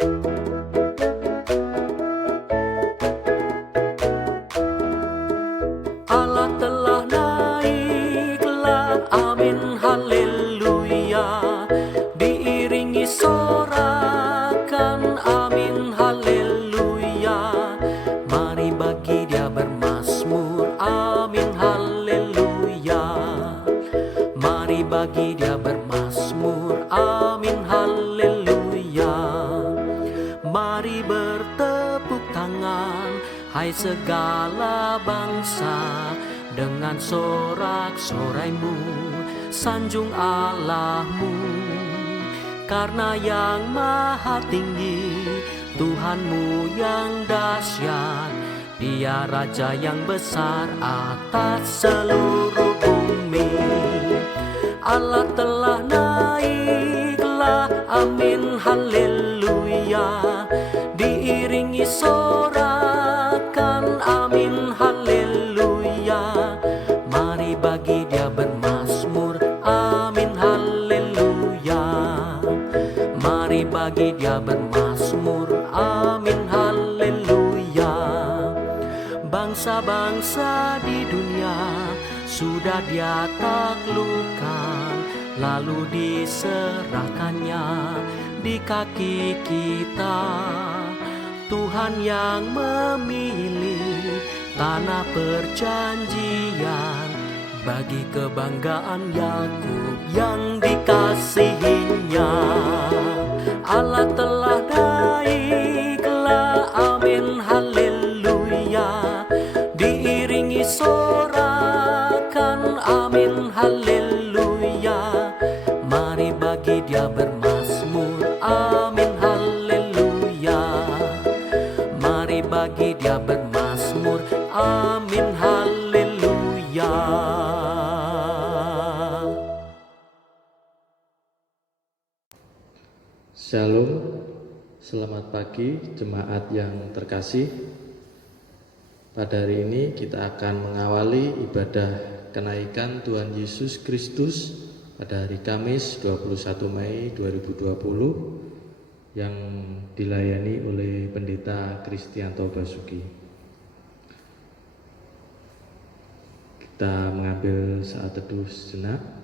Allah telah naiklah, amin haleluya. Diiringi sorakan, amin haleluya. Mari bagi Dia bermazmur, amin haleluya. Mari bagi Dia bermazmur, amin haleluya. Mari bertepuk tangan, hai segala bangsa, dengan sorak-soraimu sanjung Allahmu. Karena yang maha tinggi, Tuhanmu yang dahsyat, Dia Raja yang besar atas seluruh bumi. Allah telah naiklah, amin haleluya. Diiringi sorakan, amin haleluya. Mari bagi Dia bermazmur, amin haleluya. Mari bagi Dia bermazmur, amin haleluya. Bangsa-bangsa di dunia sudah Dia taklukkan, lalu diserahkannya di kaki kita. Tuhan yang memilih tanah perjanjian, bagi kebanggaan Yakub yang dikasihinya. Allah telah naiklah, amin haleluya. Diiringi sorakan, amin haleluya. Mari bagi Dia bermazmur, amin haleluya. Mari bagi Dia bermazmur, amin haleluya. Shalom, selamat pagi jemaat yang terkasih. Pada hari ini kita akan mengawali ibadah kenaikan Tuhan Yesus Kristus pada hari Kamis 21 Mei 2020 yang dilayani oleh Pendeta Kristianto Basuki. Kita mengambil saat teduh sejenak.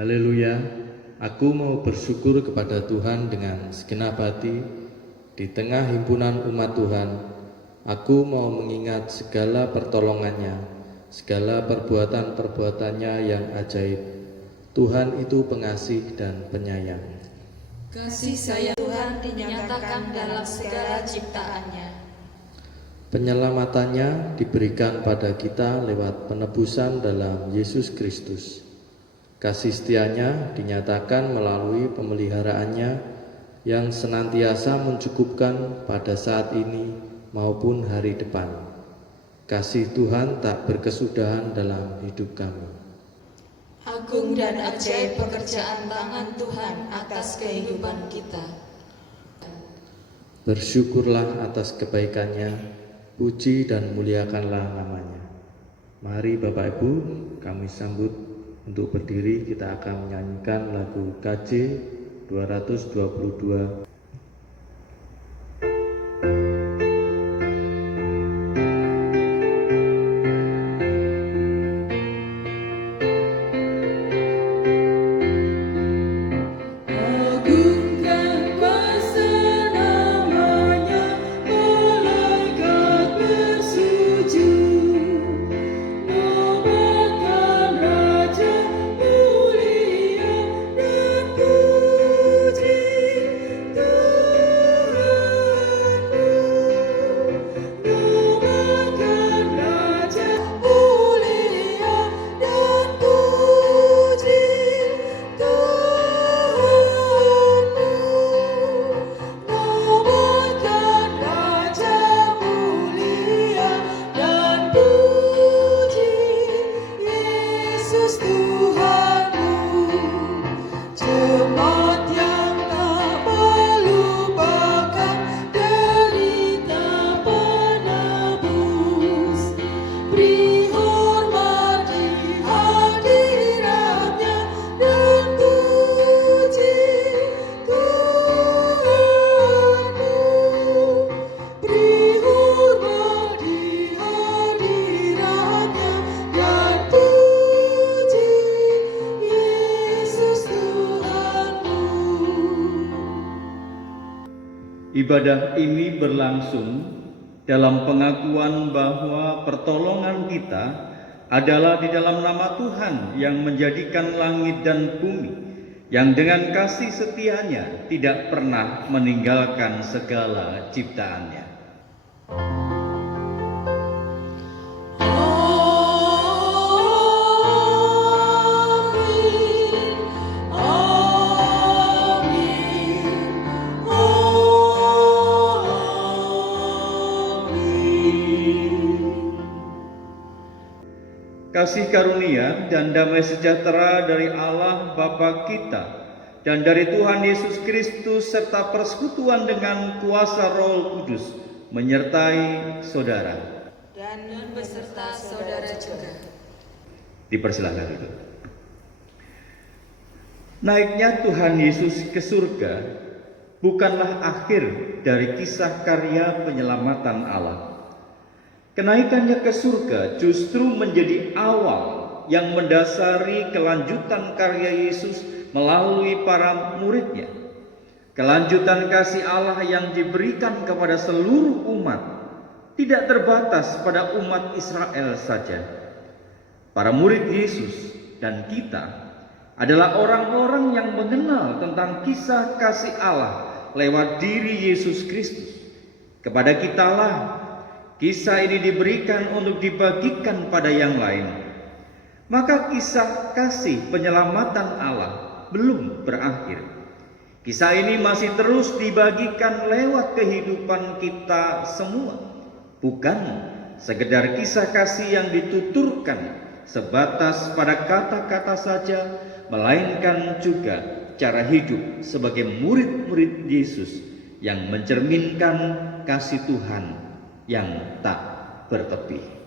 Haleluya, aku mau bersyukur kepada Tuhan dengan segenap hati. Di tengah himpunan umat Tuhan, aku mau mengingat segala pertolongannya, segala perbuatan-perbuatannya yang ajaib. Tuhan itu pengasih dan penyayang. Kasih sayang Tuhan dinyatakan dalam segala ciptaannya. Penyelamatannya diberikan pada kita lewat penebusan dalam Yesus Kristus. Kasih setianya dinyatakan melalui pemeliharaannya yang senantiasa mencukupkan pada saat ini maupun hari depan. Kasih Tuhan tak berkesudahan dalam hidup kami. Agung dan ajaib pekerjaan tangan Tuhan atas kehidupan kita. Bersyukurlah atas kebaikannya, puji dan muliakanlah namanya. Mari Bapak Ibu, kami sambut untuk berdiri. Kita akan menyanyikan lagu KJ 222. Tuhan Ibadah ini berlangsung dalam pengakuan bahwa pertolongan kita adalah di dalam nama Tuhan yang menjadikan langit dan bumi, yang dengan kasih setianya tidak pernah meninggalkan segala ciptaannya. Kasih karunia dan damai sejahtera dari Allah Bapa kita dan dari Tuhan Yesus Kristus serta persekutuan dengan kuasa Roh Kudus menyertai saudara. Dan beserta saudara juga. Dipersilahkan itu. Naiknya Tuhan Yesus ke surga bukanlah akhir dari kisah karya penyelamatan Allah. Kenaikannya ke surga justru menjadi awal yang mendasari kelanjutan karya Yesus melalui para muridnya. Kelanjutan kasih Allah yang diberikan kepada seluruh umat tidak terbatas pada umat Israel saja. Para murid Yesus dan kita adalah orang-orang yang mengenal tentang kisah kasih Allah lewat diri Yesus Kristus. Kepada kitalah kisah ini diberikan untuk dibagikan pada yang lain. Maka kisah kasih penyelamatan Allah belum berakhir. Kisah ini masih terus dibagikan lewat kehidupan kita semua. Bukan sekedar kisah kasih yang dituturkan sebatas pada kata-kata saja, melainkan juga cara hidup sebagai murid-murid Yesus yang mencerminkan kasih Tuhan yang tak bertepi.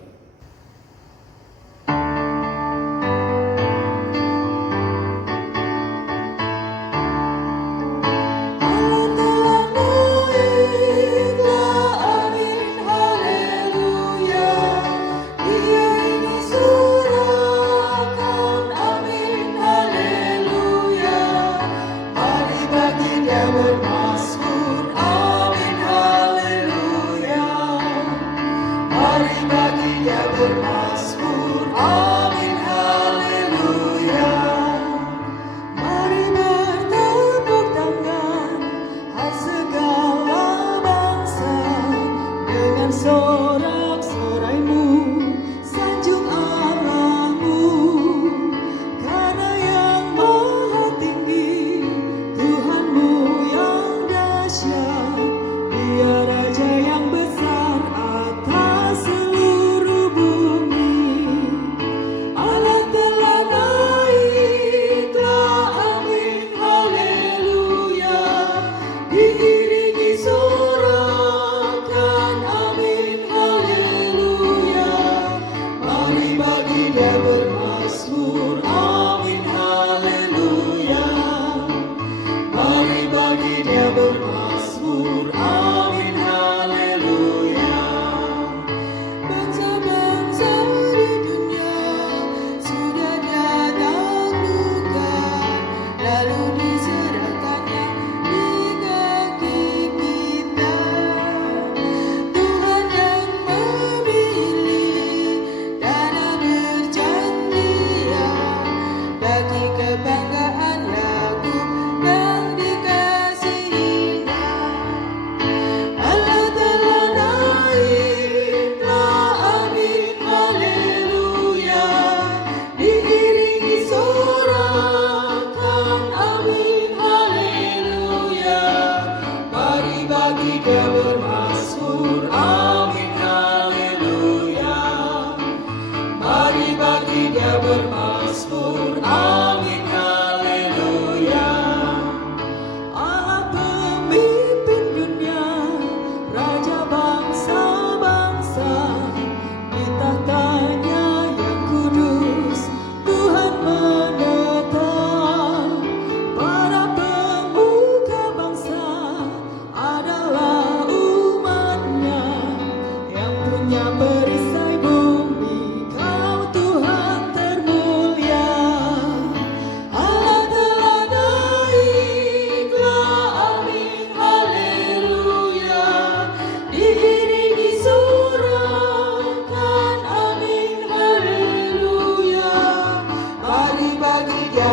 Perisai bumi, Kau Tuhan termulia.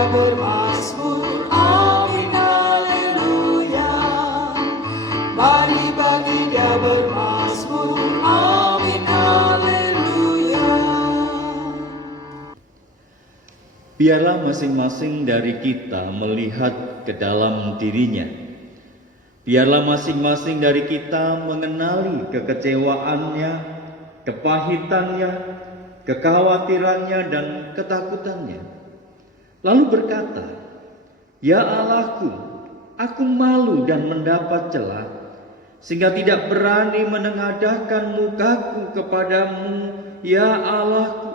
bermazmur, amin haleluya. Mari bagi Dia bermazmur, amin haleluya. Biarlah masing-masing dari kita melihat ke dalam dirinya. Biarlah masing-masing dari kita mengenali kekecewaannya, kepahitannya, kekhawatirannya, dan ketakutannya. Lalu berkata, "Ya Allahku, aku malu dan mendapat celah, sehingga tidak berani menengadahkan mukaku kepadamu, ya Allahku,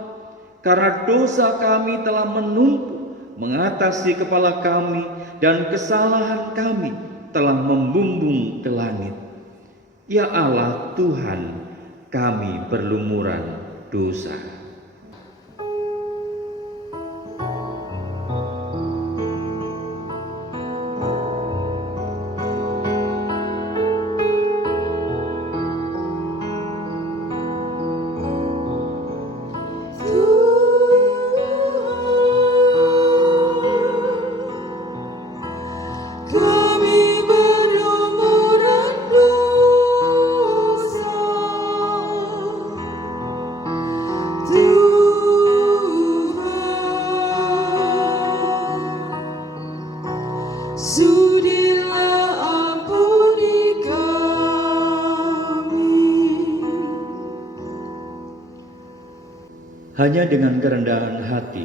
karena dosa kami telah menumpuk mengatasi kepala kami, dan kesalahan kami telah membumbung ke langit. Ya Allah Tuhan, kami berlumuran dosa." Kami berlumuran dosa, Tuhan, sudilah ampuni kami. Hanya dengan kerendahan hati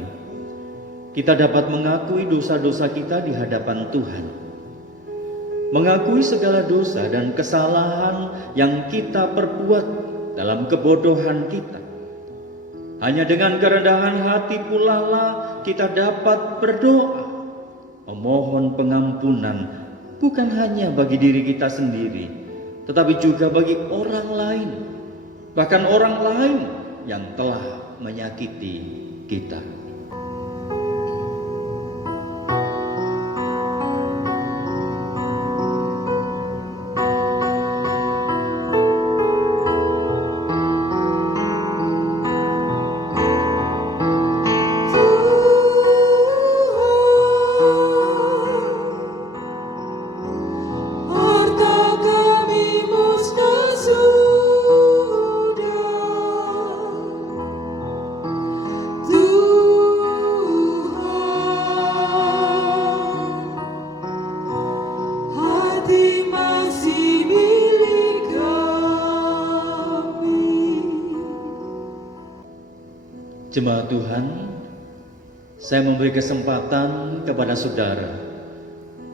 kita dapat mengakui dosa-dosa kita di hadapan Tuhan, mengakui segala dosa dan kesalahan yang kita perbuat dalam kebodohan kita. Hanya dengan kerendahan hati pula lah kita dapat berdoa, memohon pengampunan, bukan hanya bagi diri kita sendiri, tetapi juga bagi orang lain, bahkan orang lain yang telah menyakiti kita. Harta kami musnah sudah, Tuhan, hati masih milik kami. Jemaat Tuhan, saya memberi kesempatan kepada saudara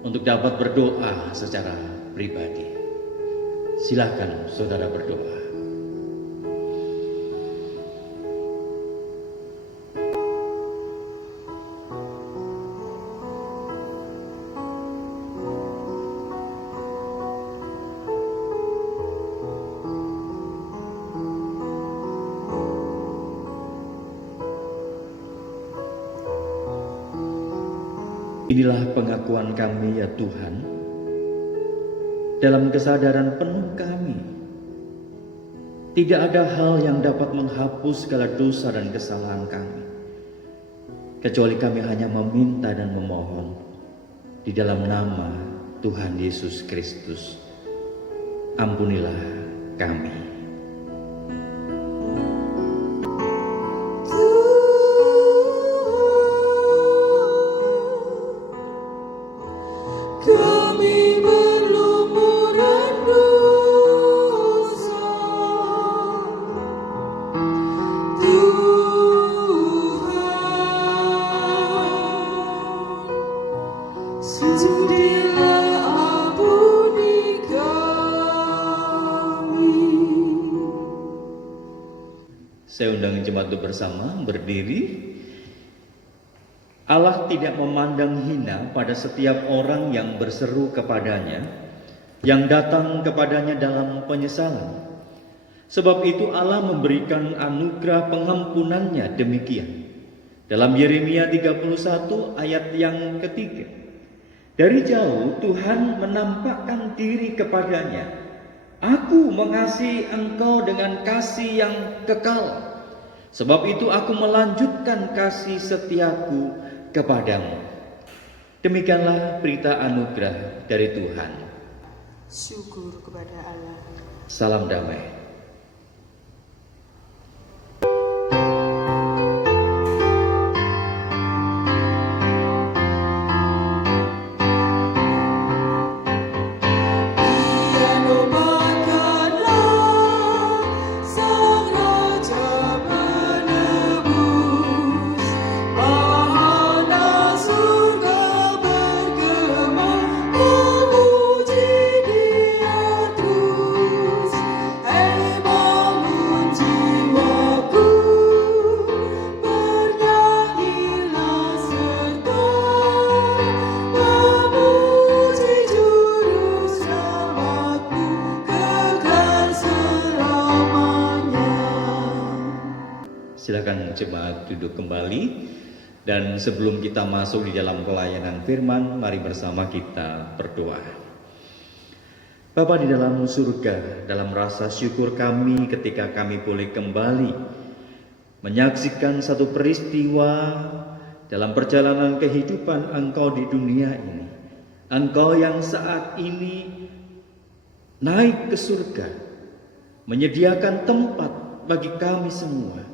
untuk dapat berdoa secara pribadi. Silakan saudara berdoa. Inilah pengakuan kami ya Tuhan, dalam kesadaran penuh kami, tidak ada hal yang dapat menghapus segala dosa dan kesalahan kami, kecuali kami hanya meminta dan memohon di dalam nama Tuhan Yesus Kristus. Ampunilah kami. Kami berlumuran dosa, Tuhan, sudilah ampuni kami. Saya undang jemaat itu bersama berdiri. Allah tidak memandang hina pada setiap orang yang berseru kepadanya, yang datang kepadanya dalam penyesalan. Sebab itu Allah memberikan anugerah pengampunannya demikian. Dalam Yeremia 31 ayat yang ketiga. Dari jauh Tuhan menampakkan diri kepadanya. Aku mengasihi engkau dengan kasih yang kekal. Sebab itu aku melanjutkan kasih setiaku kepadamu. Demikianlah berita anugerah dari Tuhan. Syukur kepada Allah. Salam damai. Silakan jemaat duduk kembali, dan sebelum kita masuk di dalam pelayanan firman, mari bersama kita berdoa. Bapa di dalam surga, dalam rasa syukur kami ketika kami boleh kembali menyaksikan satu peristiwa dalam perjalanan kehidupan Engkau di dunia ini. Engkau yang saat ini naik ke surga, menyediakan tempat bagi kami semua.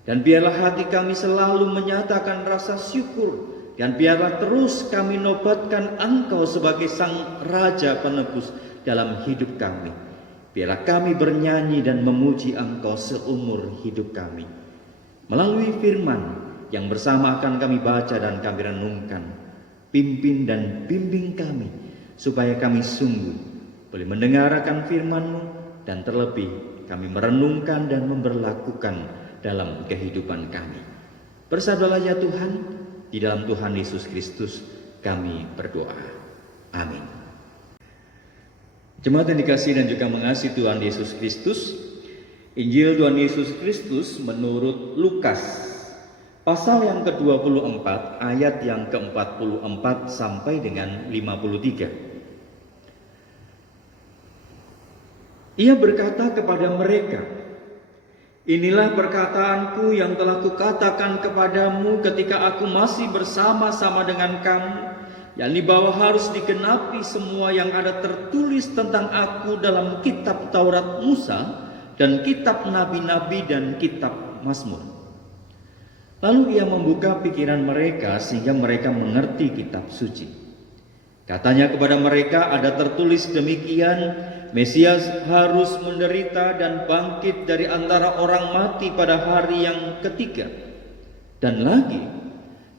Dan biarlah hati kami selalu menyatakan rasa syukur, dan biarlah terus kami nobatkan Engkau sebagai Sang Raja Penebus dalam hidup kami. Biarlah kami bernyanyi dan memuji Engkau seumur hidup kami. Melalui firman yang bersama akan kami baca dan kami renungkan, pimpin dan bimbing kami, supaya kami sungguh boleh mendengarkan firman-Mu, dan terlebih kami merenungkan dan memberlakukan dalam kehidupan kami. Bersabdalah ya Tuhan, di dalam Tuhan Yesus Kristus kami berdoa. Amin. Jemaat yang dikasihi dan juga mengasihi Tuhan Yesus Kristus, Injil Tuhan Yesus Kristus menurut Lukas, pasal yang ke-24, ayat yang ke-44 sampai dengan 53. Ia berkata kepada mereka, "Inilah perkataanku yang telah kukatakan kepadamu ketika aku masih bersama-sama dengan kamu, yakni bahwa harus digenapi semua yang ada tertulis tentang aku dalam kitab Taurat Musa dan kitab Nabi-Nabi dan kitab Mazmur." Lalu ia membuka pikiran mereka sehingga mereka mengerti kitab suci. Katanya kepada mereka, ada tertulis demikian, Mesias harus menderita dan bangkit dari antara orang mati pada hari yang ketiga. Dan lagi,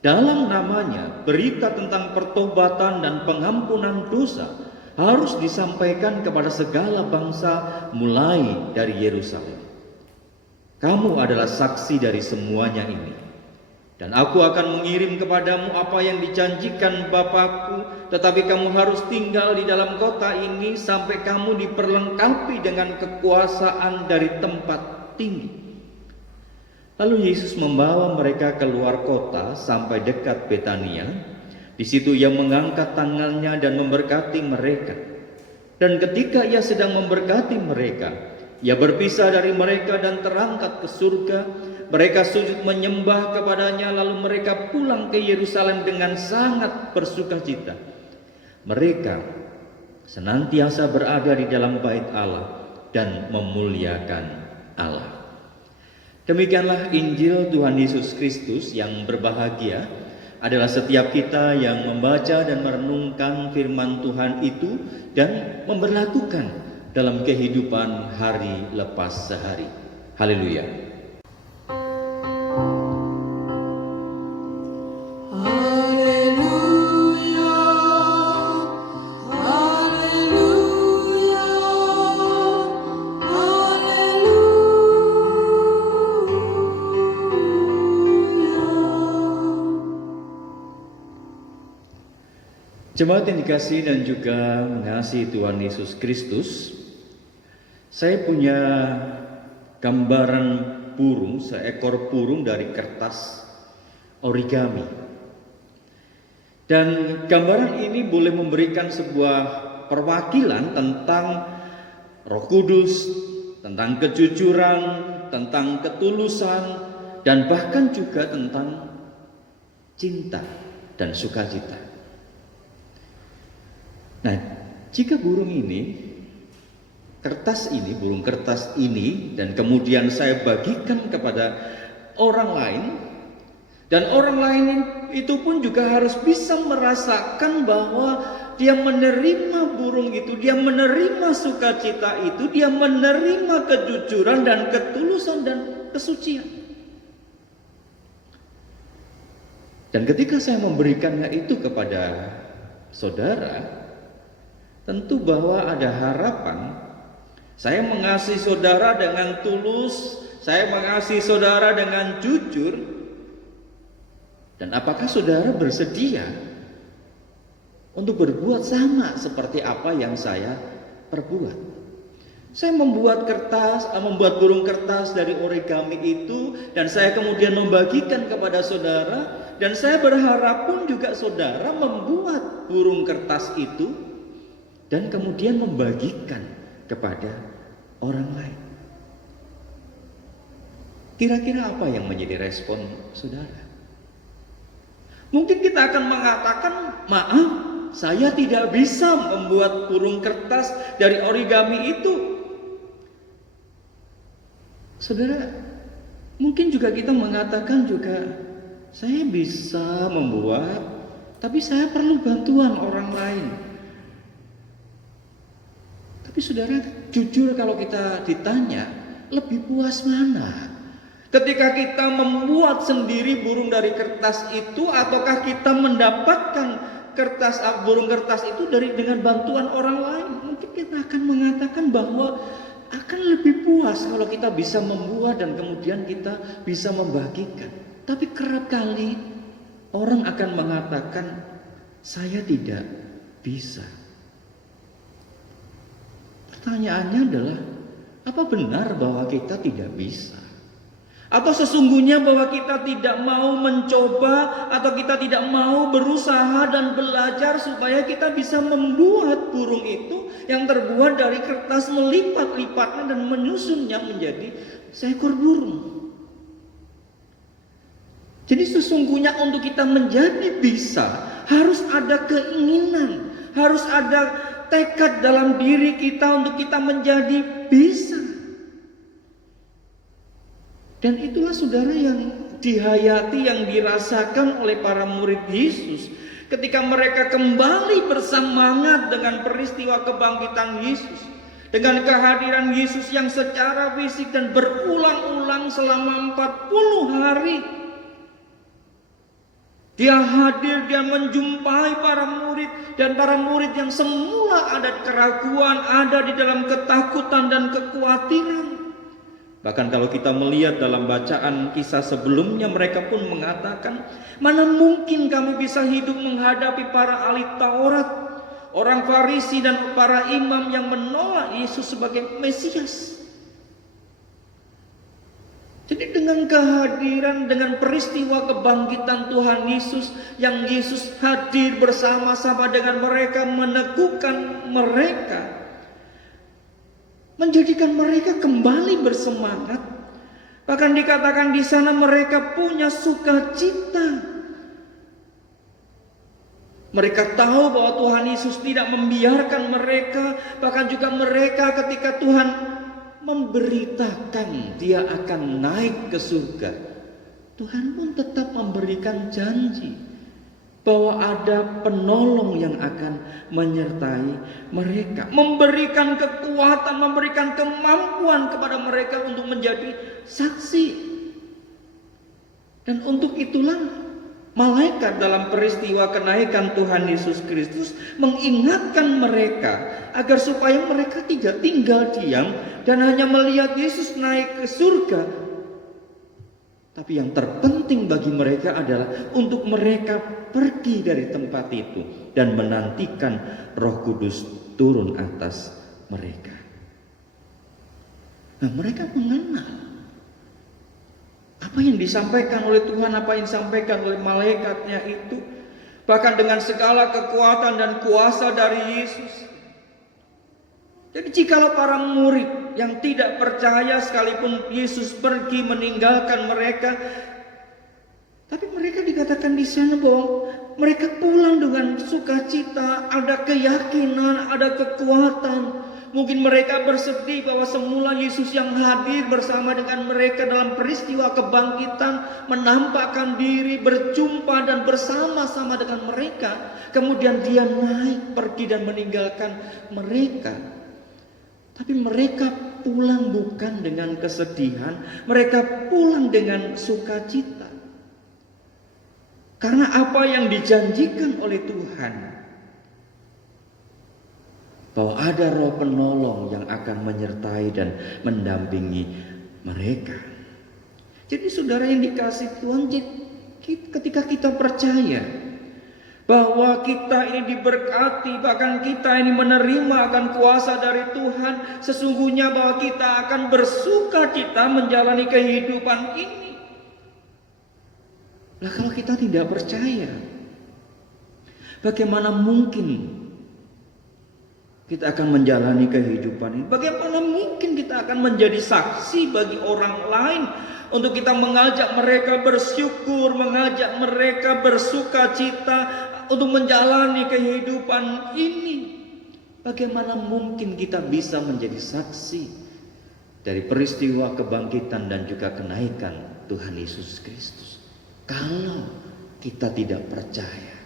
dalam namanya berita tentang pertobatan dan pengampunan dosa harus disampaikan kepada segala bangsa mulai dari Yerusalem. Kamu adalah saksi dari semuanya ini. Dan aku akan mengirim kepadamu apa yang dijanjikan Bapakku, tetapi kamu harus tinggal di dalam kota ini sampai kamu diperlengkapi dengan kekuasaan dari tempat tinggi. Lalu Yesus membawa mereka keluar kota sampai dekat Betania. Di situ ia mengangkat tangannya dan memberkati mereka. Dan ketika ia sedang memberkati mereka, ia berpisah dari mereka dan terangkat ke surga. Mereka sujud menyembah kepadanya, lalu mereka pulang ke Yerusalem dengan sangat bersukacita. Mereka senantiasa berada di dalam bait Allah dan memuliakan Allah. Demikianlah Injil Tuhan Yesus Kristus. Yang berbahagia adalah setiap kita yang membaca dan merenungkan firman Tuhan itu dan memberlakukan dalam kehidupan hari lepas sehari. Haleluya. Jemaat yang dikasihi dan juga mengasihi Tuhan Yesus Kristus, saya punya gambaran burung, seekor burung dari kertas origami. Dan gambaran ini boleh memberikan sebuah perwakilan tentang Roh Kudus, tentang kejujuran, tentang ketulusan, dan bahkan juga tentang cinta dan sukacita. Nah, jika burung kertas ini, dan kemudian saya bagikan kepada orang lain, dan orang lain itu pun juga harus bisa merasakan bahwa dia menerima burung itu, dia menerima sukacita itu, dia menerima kejujuran dan ketulusan dan kesucian. Dan ketika saya memberikannya itu kepada saudara, tentu bahwa ada harapan. Saya mengasihi saudara dengan tulus, saya mengasihi saudara dengan jujur. Dan apakah saudara bersedia untuk berbuat sama seperti apa yang saya perbuat? Saya membuat burung kertas dari origami itu, dan saya kemudian membagikan kepada saudara, dan saya berharap pun juga saudara membuat burung kertas itu dan kemudian membagikan kepada orang lain. Kira-kira apa yang menjadi respon saudara? Mungkin kita akan mengatakan, maaf, saya tidak bisa membuat burung kertas dari origami itu. Saudara, mungkin juga kita mengatakan juga, saya bisa membuat, tapi saya perlu bantuan orang lain. Tapi saudara, jujur kalau kita ditanya, lebih puas mana? Ketika kita membuat sendiri burung dari kertas itu, ataukah kita mendapatkan burung kertas itu dengan bantuan orang lain? Mungkin kita akan mengatakan bahwa akan lebih puas kalau kita bisa membuat dan kemudian kita bisa membagikan. Tapi kerap kali orang akan mengatakan, saya tidak bisa. Pertanyaannya adalah, apa benar bahwa kita tidak bisa? Atau sesungguhnya bahwa kita tidak mau mencoba, atau kita tidak mau berusaha dan belajar supaya kita bisa membuat burung itu yang terbuat dari kertas, melipat-lipatnya dan menyusunnya menjadi seekor burung. Jadi sesungguhnya untuk kita menjadi bisa, harus ada keinginan, harus ada tekad dalam diri kita untuk kita menjadi bisa. Dan itulah saudara yang dihayati, yang dirasakan oleh para murid Yesus ketika mereka kembali bersemangat dengan peristiwa kebangkitan Yesus, dengan kehadiran Yesus yang secara fisik dan berulang-ulang selama 40 hari. Dia hadir, dia menjumpai para murid, dan para murid yang semula ada keraguan, ada di dalam ketakutan dan kekhawatiran. Bahkan kalau kita melihat dalam bacaan kisah sebelumnya, mereka pun mengatakan, mana mungkin kami bisa hidup menghadapi para ahli Taurat, orang Farisi dan para imam yang menolak Yesus sebagai Mesias. Jadi dengan kehadiran, dengan peristiwa kebangkitan Tuhan Yesus, yang Yesus hadir bersama-sama dengan mereka, meneguhkan mereka, menjadikan mereka kembali bersemangat. Bahkan dikatakan di sana mereka punya sukacita. Mereka tahu bahwa Tuhan Yesus tidak membiarkan mereka. Bahkan juga mereka ketika Tuhan memberitakan Dia akan naik ke surga, Tuhan pun tetap memberikan janji bahwa ada penolong yang akan menyertai mereka, memberikan kekuatan, memberikan kemampuan kepada mereka untuk menjadi saksi. Dan untuk itulah malaikat dalam peristiwa kenaikan Tuhan Yesus Kristus mengingatkan mereka agar supaya mereka tidak tinggal diam dan hanya melihat Yesus naik ke surga. Tapi yang terpenting bagi mereka adalah untuk mereka pergi dari tempat itu dan menantikan Roh Kudus turun atas mereka. Nah, mereka mengenal apa yang disampaikan oleh Tuhan, apa yang disampaikan oleh malaikatnya itu, bahkan dengan segala kekuatan dan kuasa dari Yesus. Jadi jikalau para murid yang tidak percaya sekalipun Yesus pergi meninggalkan mereka, tapi mereka dikatakan di sana bahwa Mereka pulang dengan sukacita, ada keyakinan, ada kekuatan. Mungkin mereka bersedih bahwa semula Yesus yang hadir bersama dengan mereka dalam peristiwa kebangkitan, menampakkan diri, berjumpa dan bersama-sama dengan mereka. Kemudian dia naik pergi dan meninggalkan mereka. Tapi mereka pulang bukan dengan kesedihan, mereka pulang dengan sukacita. Karena apa yang dijanjikan oleh Tuhan, bahwa ada Roh Penolong yang akan menyertai dan mendampingi mereka. Jadi saudara yang dikasih Tuhan, ketika kita percaya bahwa kita ini diberkati, bahkan kita ini menerima akan kuasa dari Tuhan, sesungguhnya bahwa kita akan bersukacita menjalani kehidupan ini. Nah, kalau kita tidak percaya, bagaimana mungkin kita akan menjalani kehidupan ini? Bagaimana mungkin kita akan menjadi saksi bagi orang lain untuk kita mengajak mereka bersyukur, mengajak mereka bersukacita untuk menjalani kehidupan ini? Bagaimana mungkin kita bisa menjadi saksi dari peristiwa kebangkitan dan juga kenaikan Tuhan Yesus Kristus kalau kita tidak percaya?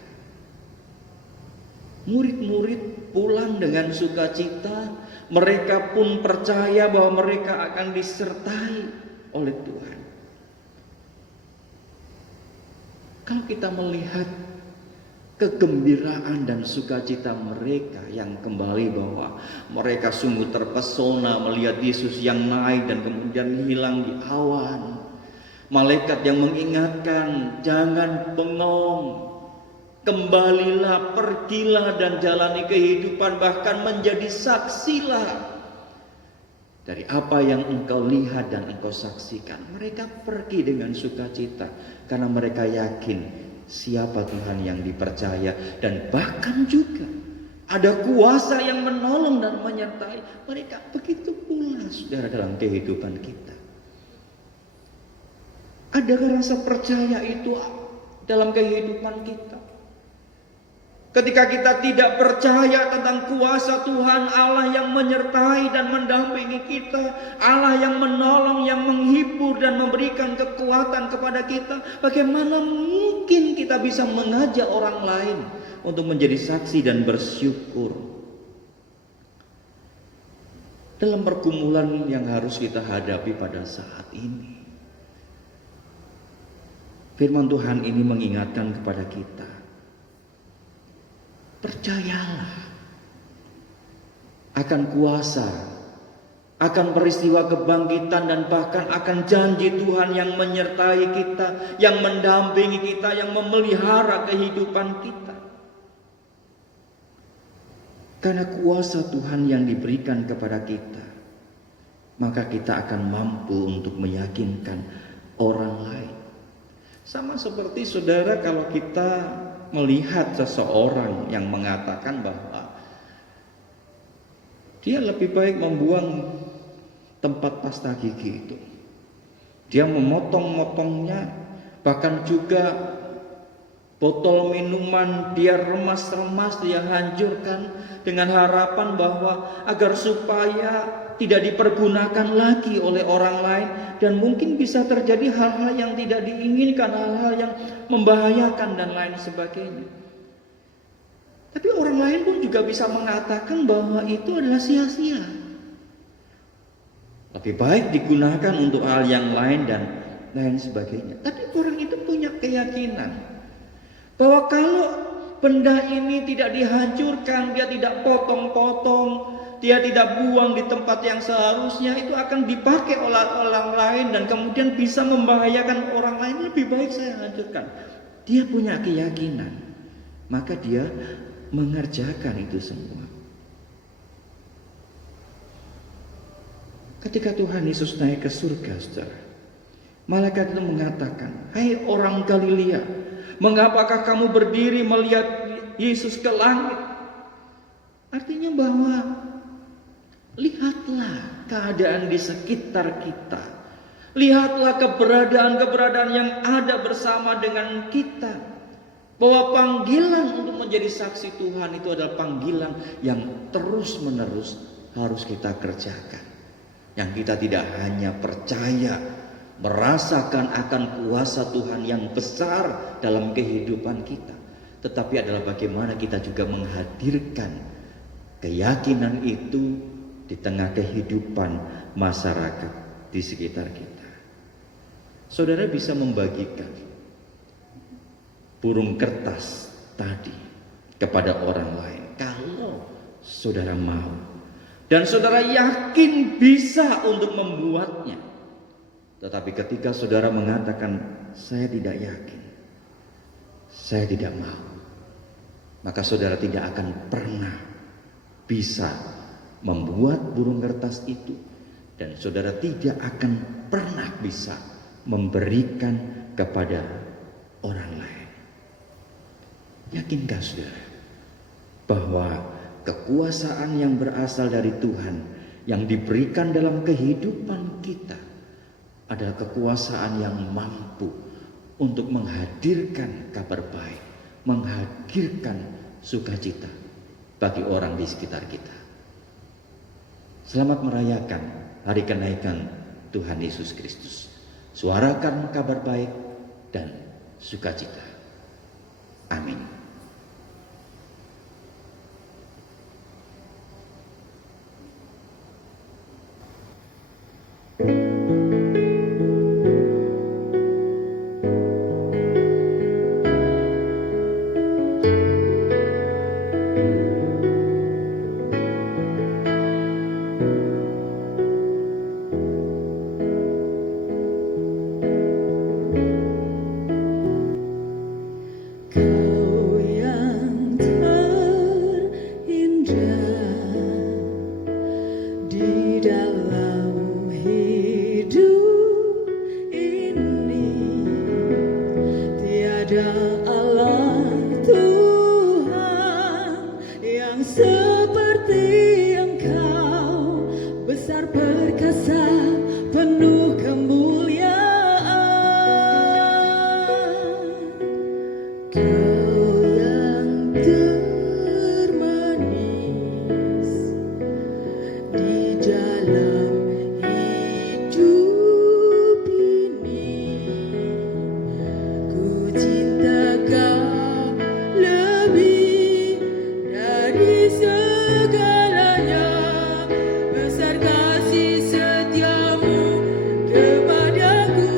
Murid-murid pulang dengan sukacita, mereka pun percaya bahwa mereka akan disertai oleh Tuhan. Kalau kita melihat kegembiraan dan sukacita mereka yang kembali, bahwa mereka sungguh terpesona melihat Yesus yang naik dan kemudian hilang di awan. Malaikat yang mengingatkan, jangan bengong, kembalilah, pergilah dan jalani kehidupan, bahkan menjadi saksilah dari apa yang engkau lihat dan engkau saksikan. Mereka pergi dengan sukacita karena mereka yakin siapa Tuhan yang dipercaya, dan bahkan juga ada kuasa yang menolong dan menyertai mereka. Begitu pula saudara dalam kehidupan kita. Adakah rasa percaya itu dalam kehidupan kita? Ketika kita tidak percaya tentang kuasa Tuhan Allah yang menyertai dan mendampingi kita, Allah yang menolong, yang menghibur dan memberikan kekuatan kepada kita, bagaimana mungkin kita bisa mengajak orang lain untuk menjadi saksi dan bersyukur dalam pergumulan yang harus kita hadapi pada saat ini? Firman Tuhan ini mengingatkan kepada kita, percayalah akan kuasa, akan peristiwa kebangkitan, dan bahkan akan janji Tuhan yang menyertai kita, yang mendampingi kita, yang memelihara kehidupan kita. Karena kuasa Tuhan yang diberikan kepada kita, maka kita akan mampu untuk meyakinkan orang lain. Sama seperti saudara, kalau kita melihat seseorang yang mengatakan bahwa dia lebih baik membuang tempat pasta gigi itu, dia memotong-motongnya, bahkan juga botol minuman dia remas-remas, dia hancurkan dengan harapan bahwa agar supaya tidak dipergunakan lagi oleh orang lain, dan mungkin bisa terjadi hal-hal yang tidak diinginkan, hal-hal yang membahayakan dan lain sebagainya. Tapi orang lain pun juga bisa mengatakan bahwa itu adalah sia-sia, lebih baik digunakan untuk hal yang lain dan lain sebagainya. Tapi orang itu punya keyakinan bahwa kalau benda ini tidak dihancurkan, dia tidak potong-potong, dia tidak buang di tempat yang seharusnya, itu akan dipakai oleh orang lain dan kemudian bisa membahayakan orang lain. Lebih baik saya hancurkan. Dia punya keyakinan, maka dia mengerjakan itu semua. Ketika Tuhan Yesus naik ke surga, saudara, malaikat itu mengatakan, "Hai orang Galilea, mengapakah kamu berdiri melihat Yesus ke langit?" Artinya bahwa lihatlah keadaan di sekitar kita, lihatlah keberadaan-keberadaan yang ada bersama dengan kita. Bahwa panggilan untuk menjadi saksi Tuhan itu adalah panggilan yang terus-menerus harus kita kerjakan. Yang kita tidak hanya percaya, merasakan akan kuasa Tuhan yang besar dalam kehidupan kita, tetapi adalah bagaimana kita juga menghadirkan keyakinan itu di tengah kehidupan masyarakat di sekitar kita. Saudara bisa membagikan burung kertas tadi kepada orang lain kalau saudara mau, dan saudara yakin bisa untuk membuatnya. Tetapi ketika saudara mengatakan saya tidak yakin, saya tidak mau, maka saudara tidak akan pernah bisa membuat burung kertas itu, dan saudara tidak akan pernah bisa memberikan kepada orang lain. Yakinkah saudara bahwa kekuasaan yang berasal dari Tuhan yang diberikan dalam kehidupan kita adalah kekuasaan yang mampu untuk menghadirkan kabar baik, menghadirkan sukacita bagi orang di sekitar kita. Selamat merayakan hari kenaikan Tuhan Yesus Kristus. Suarakan kabar baik dan sukacita. Amin. Kau yang terindah di dalam hidup ini, tiada Allah Tuhan yang seperti Engkau, besar perkasa penuh kemuliaan. Kau yang termanis di dalam hidup ini, ku cinta Kau lebih dari segalanya, besar kasih setiamu kepadaku.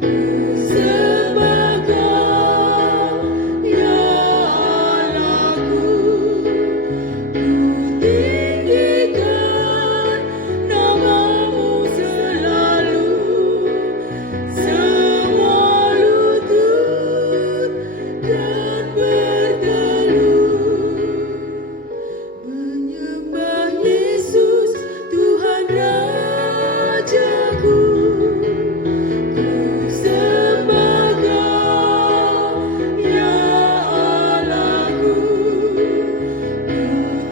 Ku sembah Kau, ya Allahku, ku tinggikan namamu selalu, semua lutut kan bertelut menyembah Yesus Tuhan Rajaku. Ku sembah Kau, ya Allahku, ku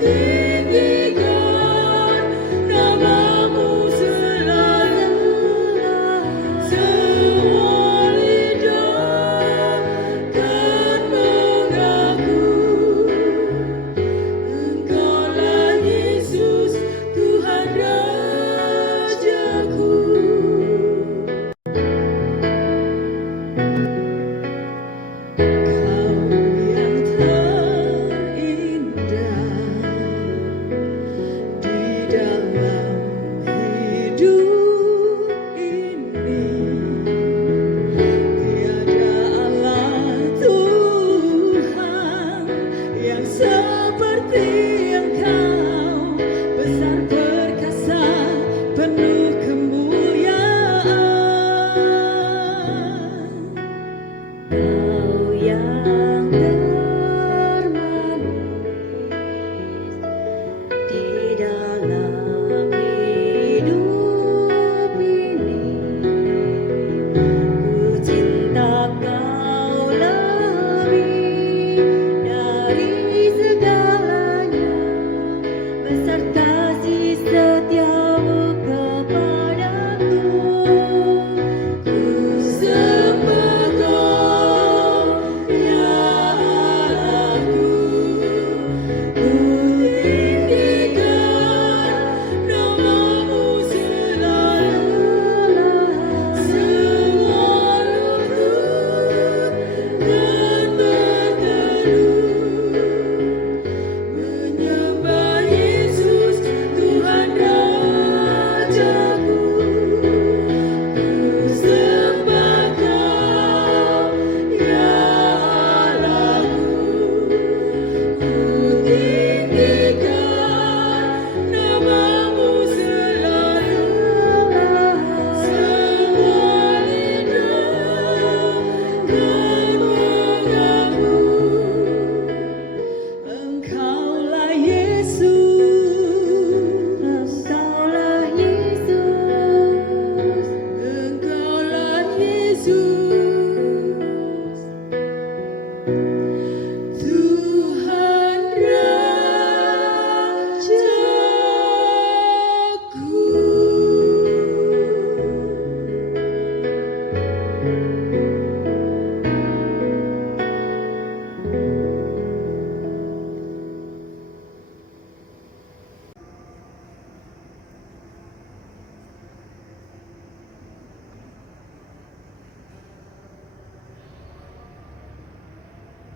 tinggikan namamu selalu, semua lidah kan mengaku, Engkaulah Yesus Tuhan Rajaku. Kau yang terindah di dalam hidup ini, tiada Allah Tuhan yang seperti Engkau, besar perkasa penuh kemuliaan. Kau yang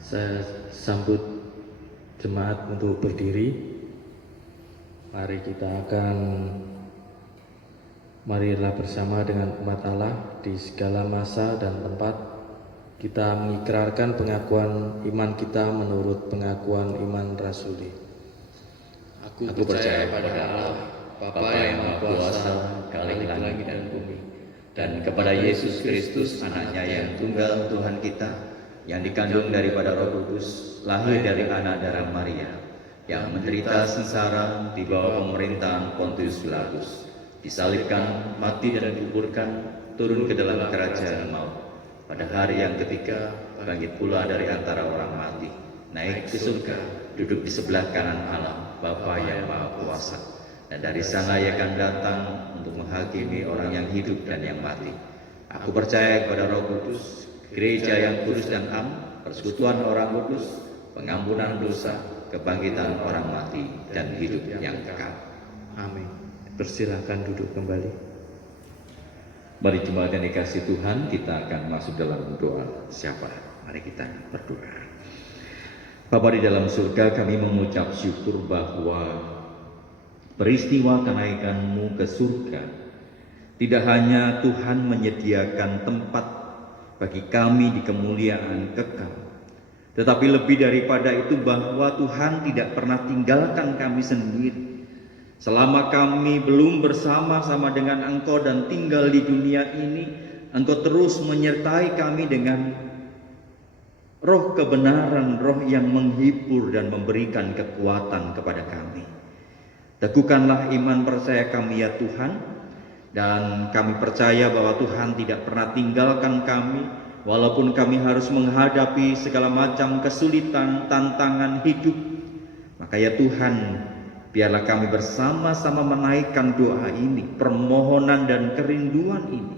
Saya sambut jemaat untuk berdiri. Mari kita marilah bersama dengan umat Allah di segala masa dan tempat kita mengikrarkan pengakuan iman kita menurut pengakuan iman rasuli. Aku percaya pada Allah, Bapa yang Maha Kuasa, Khalik langit dan bumi, dan kepada Yesus Kristus, Anaknya yang tunggal Tuhan kita, yang dikandung daripada Roh Kudus, lahir dari anak darah Maria, yang menderita sengsara di bawah pemerintahan Pontius Pilatus, disalibkan, mati dan dikuburkan, turun ke dalam kerajaan maut. Pada hari yang ketiga, bangkit pula dari antara orang mati, naik ke surga, duduk di sebelah kanan Allah, Bapa yang Maha Kuasa. Dan dari sana Ia akan datang untuk menghakimi orang yang hidup dan yang mati. Aku percaya kepada Roh Kudus, gereja yang kudus dan am, persekutuan orang kudus, pengampunan dosa, kebangkitan orang mati, dan hidup yang kekal. Amin. Persilahkan duduk kembali. Mari jemaat yang dikasih Tuhan, kita akan masuk dalam doa. Siapa? Mari kita berdoa. Bapa di dalam surga, kami mengucap syukur bahwa peristiwa kenaikan-Mu ke surga tidak hanya Tuhan menyediakan tempat bagi kami di kemuliaan kekal, tetapi lebih daripada itu bahwa Tuhan tidak pernah tinggalkan kami sendiri. Selama kami belum bersama-sama dengan Engkau dan tinggal di dunia ini, Engkau terus menyertai kami dengan roh kebenaran, roh yang menghibur dan memberikan kekuatan kepada kami. Teguhkanlah iman percaya kami ya Tuhan, dan kami percaya bahwa Tuhan tidak pernah tinggalkan kami, walaupun kami harus menghadapi segala macam kesulitan, tantangan hidup. Maka ya Tuhan, biarlah kami bersama-sama menaikkan doa ini, permohonan dan kerinduan ini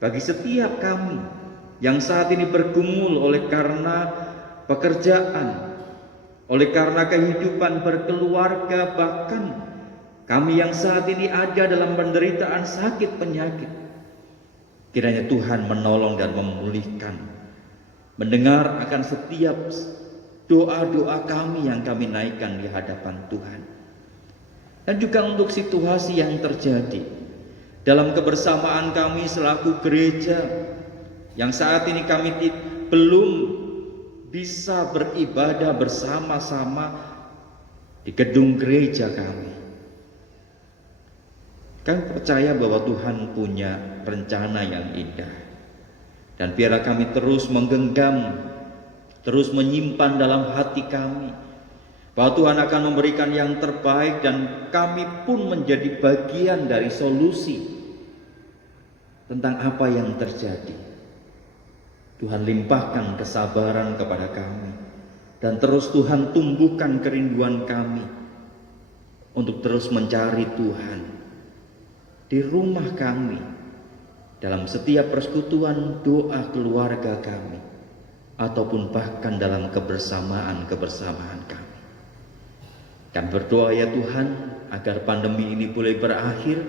bagi setiap kami yang saat ini bergumul oleh karena pekerjaan, oleh karena kehidupan berkeluarga, bahkan kami yang saat ini ada dalam penderitaan sakit penyakit. Kiranya Tuhan menolong dan memulihkan, mendengar akan setiap doa-doa kami yang kami naikkan di hadapan Tuhan. Dan juga untuk situasi yang terjadi dalam kebersamaan kami selaku gereja, yang saat ini kami belum bisa beribadah bersama-sama di gedung gereja kami. Kami percaya bahwa Tuhan punya rencana yang indah, dan biarlah kami terus menggenggam, terus menyimpan dalam hati kami bahwa Tuhan akan memberikan yang terbaik, dan kami pun menjadi bagian dari solusi tentang apa yang terjadi. Tuhan limpahkan kesabaran kepada kami, dan terus Tuhan tumbuhkan kerinduan kami untuk terus mencari Tuhan di rumah kami, dalam setiap persekutuan doa keluarga kami, ataupun bahkan dalam kebersamaan kami. Kami berdoa ya Tuhan agar pandemi ini boleh berakhir.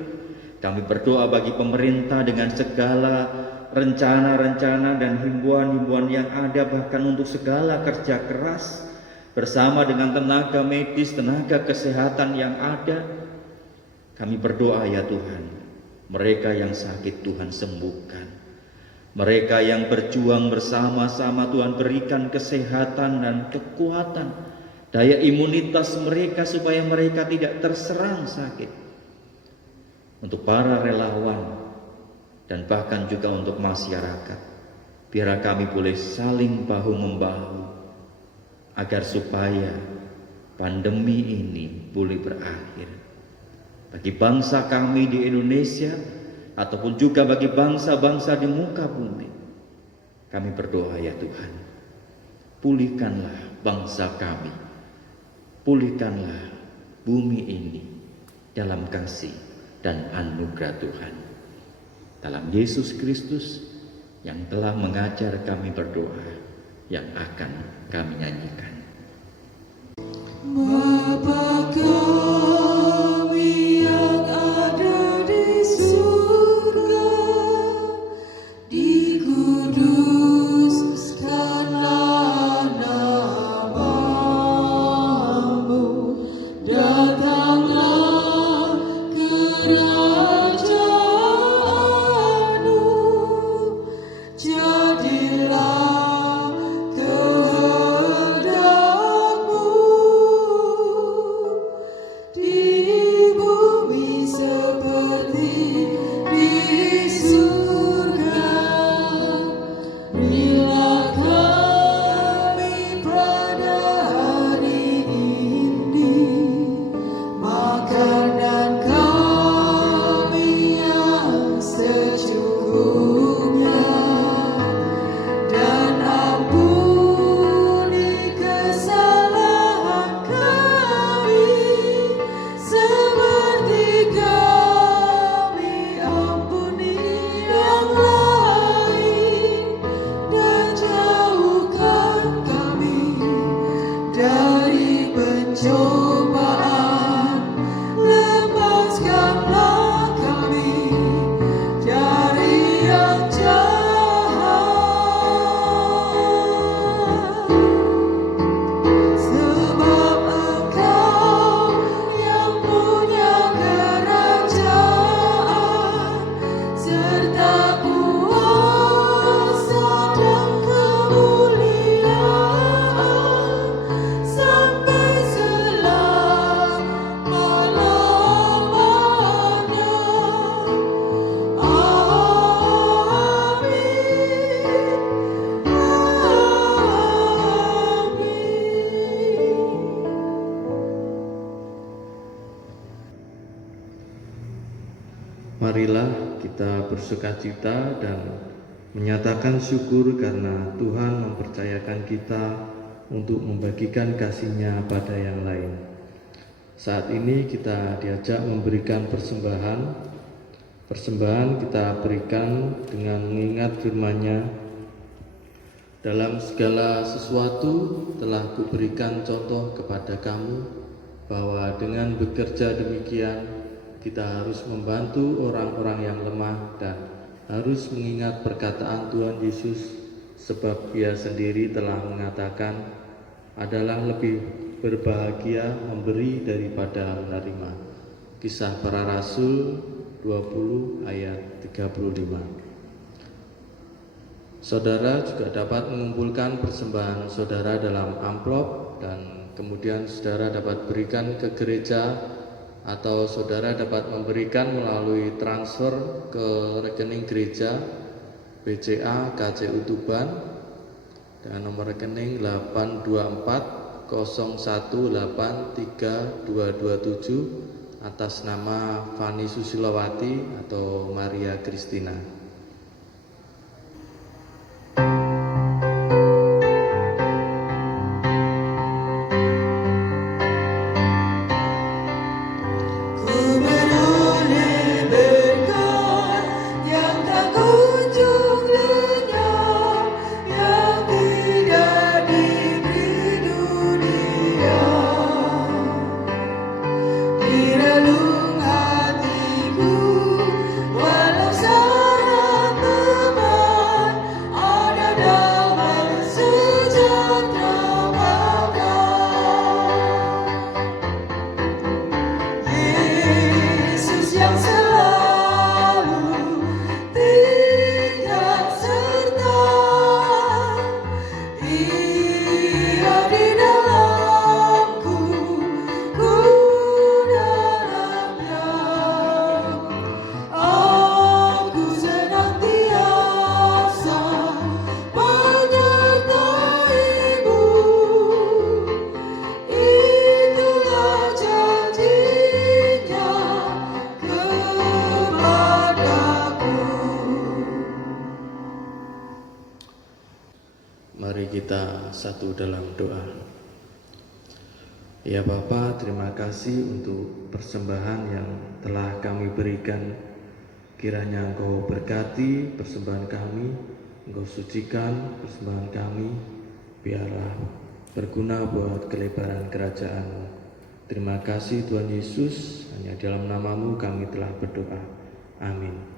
Kami berdoa bagi pemerintah dengan segala rencana-rencana dan himbauan-himbauan yang ada, bahkan untuk segala kerja keras bersama dengan tenaga medis, tenaga kesehatan yang ada. Kami berdoa ya Tuhan, mereka yang sakit Tuhan sembuhkan, mereka yang berjuang bersama-sama Tuhan berikan kesehatan dan kekuatan, daya imunitas mereka supaya mereka tidak terserang sakit. Untuk para relawan dan bahkan juga untuk masyarakat, biar kami boleh saling bahu-membahu agar supaya pandemi ini boleh berakhir. Bagi bangsa kami di Indonesia ataupun juga bagi bangsa-bangsa di muka bumi, kami berdoa ya Tuhan, pulihkanlah bangsa kami, pulihkanlah bumi ini dalam kasih dan anugerah Tuhan. Dalam Yesus Kristus yang telah mengajar kami berdoa, yang akan kami nyanyikan. Bapa kami yang ada di surga, dikuduskanlah nama bersukacita dan menyatakan syukur karena Tuhan mempercayakan kita untuk membagikan kasih-Nya pada yang lain. Saat ini kita diajak memberikan persembahan. Persembahan kita berikan dengan mengingat firman-Nya. Dalam segala sesuatu telah kuberikan contoh kepada kamu, bahwa dengan bekerja demikian kita harus membantu orang-orang yang lemah dan harus mengingat perkataan Tuhan Yesus, sebab Ia sendiri telah mengatakan, adalah lebih berbahagia memberi daripada menerima. Kisah Para Rasul 20 ayat 35. Saudara juga dapat mengumpulkan persembahan saudara dalam amplop dan kemudian saudara dapat berikan ke gereja, atau saudara dapat memberikan melalui transfer ke rekening gereja BCA KCU Tuban dengan nomor rekening 824018327 atas nama Fani Susilowati atau Maria Kristina. Mari kita satu dalam doa. Ya Bapa, terima kasih untuk persembahan yang telah kami berikan. Kiranya Engkau berkati persembahan kami, Engkau sucikan persembahan kami, biarlah berguna buat kelebaran kerajaan-Mu. Terima kasih Tuhan Yesus, hanya dalam nama-Mu kami telah berdoa. Amin.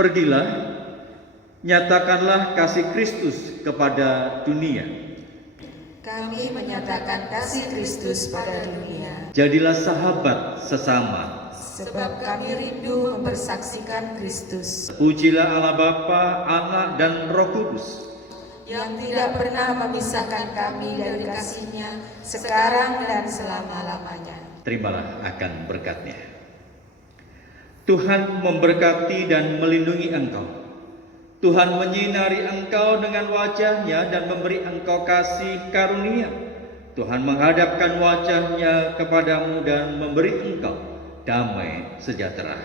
Pergilah, nyatakanlah kasih Kristus kepada dunia. Kami menyatakan kasih Kristus pada dunia. Jadilah sahabat sesama, sebab kami rindu mempersaksikan Kristus. Pujilah Allah Bapa, Anak, dan Roh Kudus, yang tidak pernah memisahkan kami dari kasih-Nya, sekarang dan selama-lamanya. Terimalah akan berkat-Nya. Tuhan memberkati dan melindungi engkau. Tuhan menyinari engkau dengan wajah-Nya dan memberi engkau kasih karunia. Tuhan menghadapkan wajahnya kepadamu dan memberi engkau damai sejahtera.